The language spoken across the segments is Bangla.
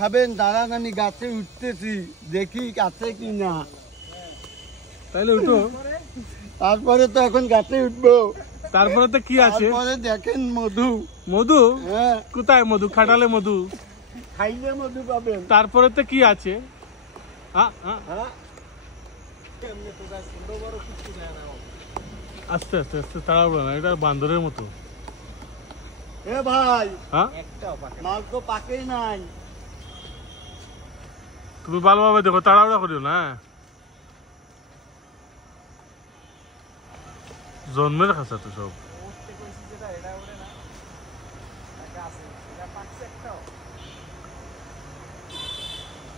খাবেন দাঁড়ান, আমি গাছে উঠতেছি, দেখি আছে কি না। তাহলে উঠো, তারপরে তো এখন গাছে উঠবো। তারপরে তো কি আছে? তারপরে দেখেন মধু। মধু? হ্যাঁ, কোথায় মধু? খাটালে মধু, খাইলে মধু পাবেন। তারপরে তো কি আছে? আস্তে আস্তে আস্তে, তাড়াহুড়ো না, এটা বান্দরের মতো। এ ভাই, হ্যাঁ, মাল তো পাকেই নাই। তুমি ভালোভাবে দেখো, তাড়াহুড়া করিও না। জন্মের খাঁচা তো সব।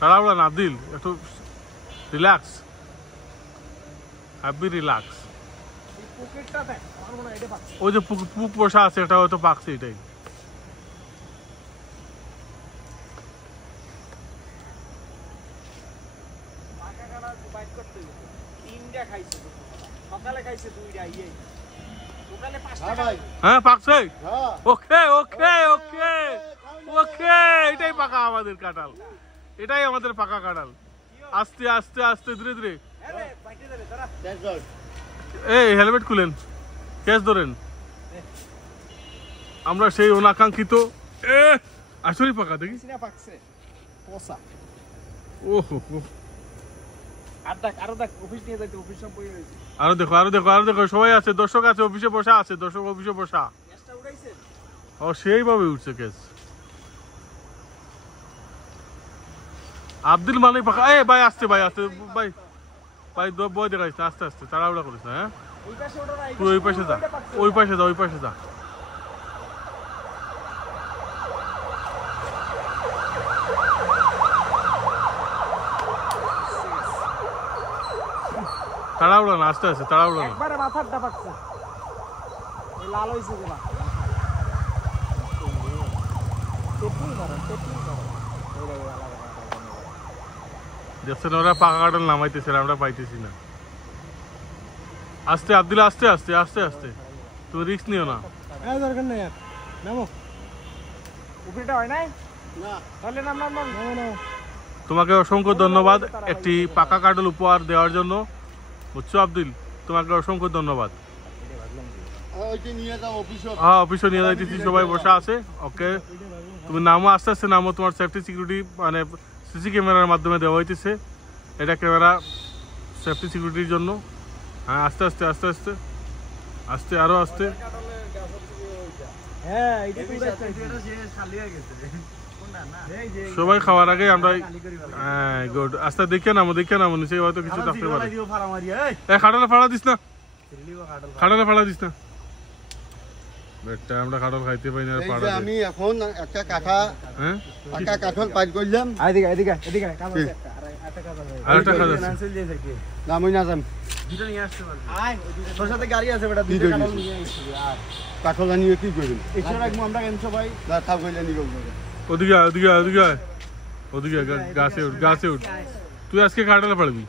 তাড়াহুড়া না দিল, একটু রিল্যাক্স, হ্যাপি রিল্যাক্স। ওই যে পুক বসা আছে, এটা হয়তো পাকছে, এটাই। হ্যাঁ পাকছে। ওকে ওকে ওকে ওকে, এটাই পাকা আমাদের কাঁঠাল, এটাই আমাদের পাকা কাঁঠাল। আস্তে আস্তে আস্তে, ধীরে ধীরে। এই হেলমেট খুলেন, ক্যাচ ধরেন। আমরা সেই অনাকাঙ্ক্ষিত আসলেই পাকা, দেখি। ওহো, আরো দেখো, আরো দেখো, আরো দেখো, সবাই আছে, দর্শক আছে, অফিসে বসা আছে, দর্শক অফিসে বসা। ও সেইভাবে উঠছে কেস। আব্দুল মালিক পাকা। এ ভাই আসছে, ভাই আসছে, ভাই ভাই বই দেখাইস না, আস্তে আস্তে, তাড়াহুড়া করিস না। হ্যাঁ, তুই ওই পাশে যা, ওই পাশে যা, ওই পাশে যা। তাড়াহুড়া না, আস্তে আস্তে, তাড়াহুড়া না। একবারে মাথারটা পাকছে, এই লাল হইছে যে বা দেখছেন, ওরা পাকা কাঁঠাল নামাইতেছে, আমরা পাইতেছি না। আস্তে আব্দুল, আস্তে আস্তে, আস্তে আস্তে, তুমি রিস্ক নিও না। দরকার নেই, নামো। উপরেটা হয় নাই না, তাহলে নাম নাম নাম নাম। তোমাকে অসংখ্য ধন্যবাদ একটি পাকা কাঁঠাল উপহার দেওয়ার জন্য, বুঝছো আব্দুল, তোমাকে অসংখ্য ধন্যবাদ। হ্যাঁ, অফিসে নিয়ে যাইতেছি, সবাই বসা আছে। ওকে, তুমি নামো, আস্তে আস্তে নামো। তোমার সেফটি সিকিউরিটি মানে সিসি ক্যামেরার মাধ্যমে দেওয়া হইতেছে, এটা ক্যামেরা সেফটি সিকিউরিটির জন্য। হ্যাঁ, আস্তে আস্তে আস্তে আস্তে আস্তে, আরো আস্তে। সবাই খাওয়ার আগে আমরা, হ্যাঁ গুড, আস্তে দেখে নামো, দেখে নামো, নিচে হয়তো কিছু থাকতে পারে। খাটালে ফাড়া দিস না, খাটালে ফাড়া দিস না। আমরা কাঁঠাল খাইতে পাই না। আমি এখন একটা কাঁঠা, হ্যাঁ, একটা কাঁঠাল পাই করলাম। এদিকে এদিকে এদিকে, আরেকটা কাজ আছে না, আমি না যাম। দুটো নিয়ে আসতে পারবি, আয় তোর সাথে গাড়ি আছে বেটা, দুটো কাঁঠাল নিয়ে আইছি। আর কাঁঠাল নিয়ে কি করবেন? এসে রাখবো আমরা কেন সবাই, না থাক কইলে নিব। ওদিকে ওদিকে ওদিকে ওদিকে, গাছে উঠ, গাছে উঠ। তুই আজকে কাঁঠালে পারবি,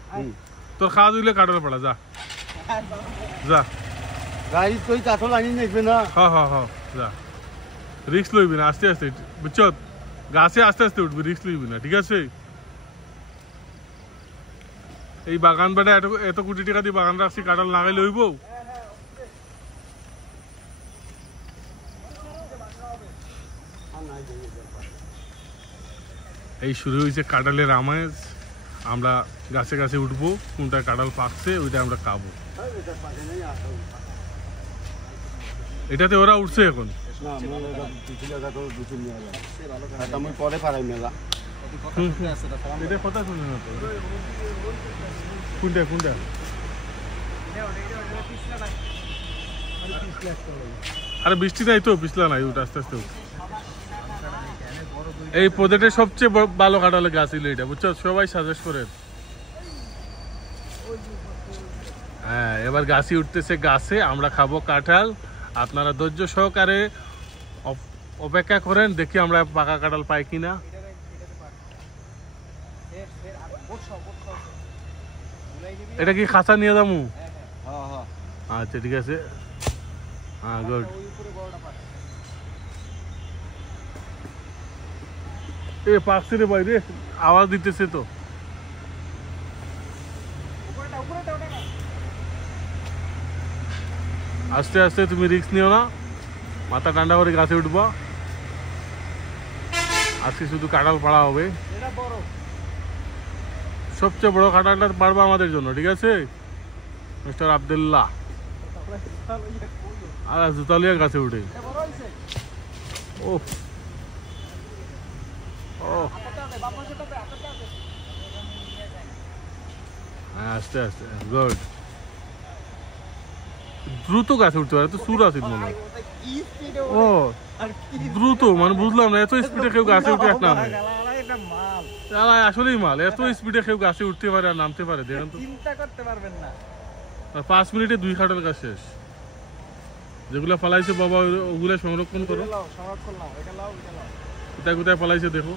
তোর খাওয়া দিলে কাঁঠালে পাড়া, যা যা। গাড়ি তুই কাঁঠাল আনি নেবে না। হ্যাঁ হ্যাঁ হ্যাঁ, যা, রিস্ক লইবি না, আস্তে আস্তে, বুঝছ? গাছে আস্তে আস্তে উঠবি, রিস্ক লইবি না, ঠিক আছে? এই বাগান বেটা এত কোটি টাকা দিয়ে বাগান রাখছি, কাঁঠাল লাগাই লইব। এই শুরু হয়েছে কাঁঠালের আমেজ। আমরা গাছে গাছে উঠবো, কোনটা কাঁঠাল পাকছে ওইটা আমরা খাবো। এটাতে ওরা উঠছে এখন। পরে পারাই মেলা এটা কথা শুনে না তো, কোনটা কোনটা? আরে বৃষ্টি নাই তো, পিছলা নাই, উঠ আস্তে আস্তে। এই প্রজেক্টের সবচেয়ে ভালো কাঁঠালের গাছ ছিল এটা, বুঝছো? সবাই সাজেস্ট করে। হ্যাঁ, এবার গাছি উঠতেছে, গাছে আমরা খাবো কাঁঠাল। আপনারা ধৈর্য সহকারে অপেক্ষা করেন, দেখি আমরা পাকা কাঁঠাল পাই কিনা। এটা কি খাঁচা নিয়ে যাবো? আচ্ছা ঠিক আছে, হ্যাঁ গুড। এ পাকছে রে ভাই রে, আওয়াজ দিতেছে তো। আস্তে আস্তে, তুমি রিস্ক নিও না, মাথা ঠান্ডা করে গাছে উঠবা। আজকে শুধু কাঁঠাল পাড়া হবে, সবচেয়ে বড় কাঁঠালটা পারবা আমাদের জন্য, ঠিক আছে মিস্টার আব্দুল্লাহ। আর জুতালিয়া গাছে উঠে, ও হ্যাঁ, আস্তে আস্তে, গুড। দ্রুত গাছে উঠতে পারে, তো সুর আছে মনে হয়। ও দ্রুত, মানে বুঝলাম না, এত স্পিডে কেউ গাছে উঠে এক নামে। আসলেই মাল, এত স্পিডে কেউ গাছে উঠতে পারে আর নামতে পারে, দেখেন তো। 5 মিনিটে 2 কাঁঠাল গাছ শেষ। যেগুলা ফালাইছে বাবা, ওগুলা সংরক্ষণ করো। কোথায় কোথায় ফালাইছে দেখো।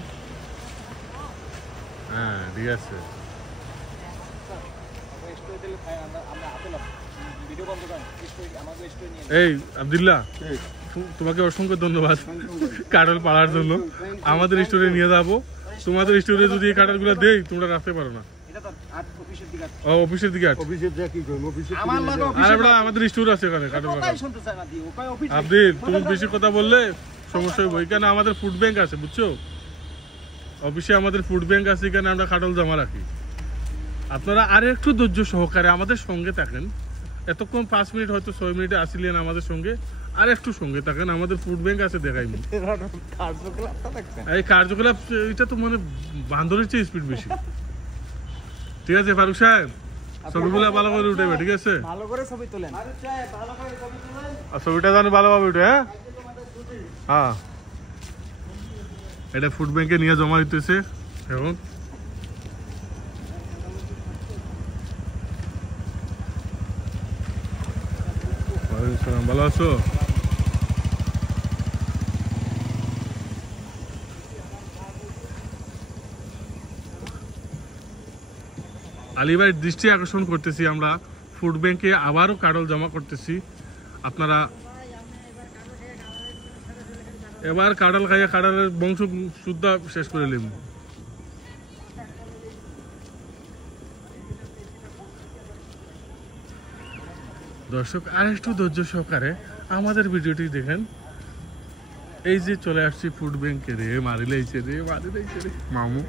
হ্যাঁ, ঠিক আছে। এই আব্দুল্লাহ, তোমাকে অসংখ্য ধন্যবাদ কাঁঠাল পাড়ার জন্য। আমাদের স্টোরে নিয়ে যাবো, তোমাদের স্টোরে যদি এই কাঁঠালগুলো দেই তোমরা রাখতে পারো না। অফিসের দিকে আমাদের স্টোর আছে ওখানে কাঁঠাল। আব্দুল, তুমি বেশি কথা বললে সমস্যা হবে। এখানে আমাদের ফুড ব্যাংক আছে, বুঝছো? অফিসে আমাদের ফুড ব্যাংক আছে, এখানে আমরা কাঁঠাল জমা রাখি। আপনারা আর একটু ধৈর্য সহকারে আমাদের সঙ্গে থাকেন। এতক্ষণ 5 মিনিট, হয়তো 6 মিনিটে আসিলেন আমাদের সঙ্গে, আর একটু সঙ্গে থাকেন। আমাদের ফুড ব্যাংক আছে, দেখাইনি এই কার্যকলাপ। এটা তো মানে বান্দরের চেয়ে স্পিড বেশি। ঠিক আছে ফারুক সাহেব, ছবিগুলো ভালো করে উঠেবে, ঠিক আছে? ভালো করে ছবি তোলেন, আর ছবিটা যেন ভালোভাবে উঠে। হ্যাঁ হ্যাঁ, এটা ফুড ব্যাংকে নিয়ে জমা দিতেছে এখন। ভালো আছো? আলিভাইয়ের দৃষ্টি আকর্ষণ করতেছি, আমরা ফুড ব্যাংকে আবারও কাঁঠাল জমা করতেছি। আপনারা এবার কাঁঠাল খাইয়ে কাঁঠালের বংশ শুদ্ধা শেষ করে নেব। দর্শক, আর একটু ধৈর্য সহকারে আমাদের ভিডিওটি দেখেন। এই যে চলে আসছি ফুড ব্যাংকে রে, মারিলাইছে রে, মারিলাইছে রে মামু,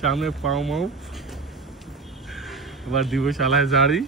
সামনে পাও মাও। এবার দিব শালায় জাড়ি।